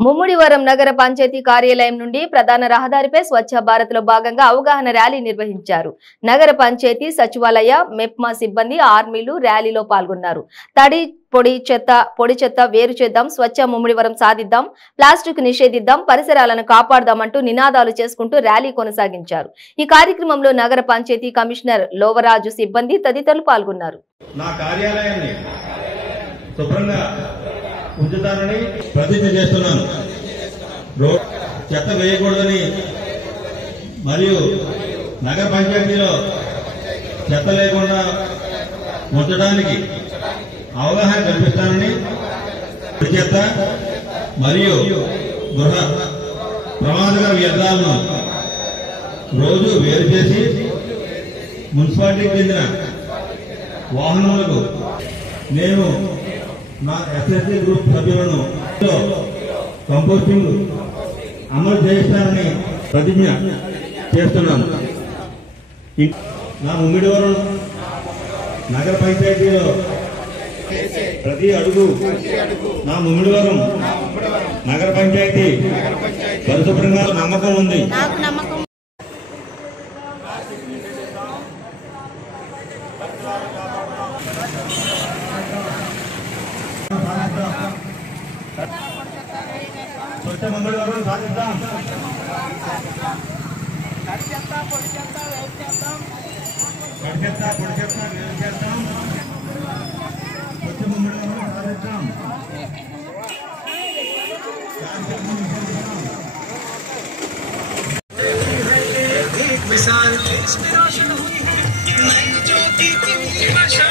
ముమ్మిడివరం నగర పంచాయతీ కార్యాలయం నుండి ప్రధాన రహదారిపై స్వచ్ఛ భారత్ లో భాగంగా అవగాహన ర్యాలీ నిర్వహించారు. నగర పంచాయతీ సచివాలయ మెప్మా సిబ్బంది ఆర్మీలు ర్యాలీలో పాల్గొన్నారు. తడి పొడి చెత్త వేరు చేద్దాం, స్వచ్ఛ ముమ్మిడివరం సాధిద్దాం, ప్లాస్టిక్ నిషేధిద్దాం, పరిసరాలను కాపాడదామంటూ నినాదాలు చేసుకుంటూ ర్యాలీ కొనసాగించారు. ఈ కార్యక్రమంలో నగర పంచాయతీ కమిషనర్ లోవరాజు, సిబ్బంది తదితరులు పాల్గొన్నారు. నా కార్యాలయాన్ని శుభ్రంగా ఉంచుతానని ప్రతిజ్ఞ చేస్తున్నాను. చెత్త వేయకూడదని మరియు నగర పంచాయతీలో చెత్త లేకుండా ఉంచడానికి అవగాహన కల్పిస్తానని, చెత్త మరియు గృహ ప్రమాదకర వ్యర్థాలను రోజు వేరు చేసి మున్సిపాలిటీకి చెందిన వాహనములకు నేను నా ఎస్ఎస్సీ గ్రూప్ సభ్యులను కంపోస్టింగ్ అమలు చేయిస్తానని ప్రతిజ్ఞ చేస్తున్నాను. నా ముమ్మిడివరం నగర పంచాయతీలో ప్రతి అడుగు నా ముమ్మిడివరం నగర పంచాయతీ పరిశుభ్రంగా నమ్మకం ఉంది. స్వచ్ఛ ముమ్మిడివరం సాధిద్దాం. తడి చెత్త పొడి చెత్త వేరు చేద్దాం. స్వచ్ఛ ముమ్మిడివరం సాధిద్దాం. मिसाल इंस्पिरेशन हुई है नई ज्योति की भाषा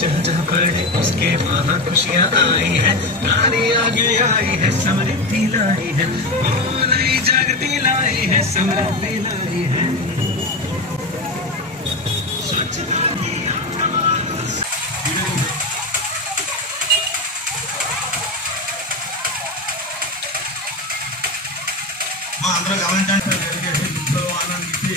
जहाँ जहाँ पड़े उसके वहाँ खुशियाँ आई है, नारी आगे आई है, समृद्धि लाई है, वो नई जागृति लाई है, समृद्धि लाई है। అందరూ గమనించండి. ఆనందించి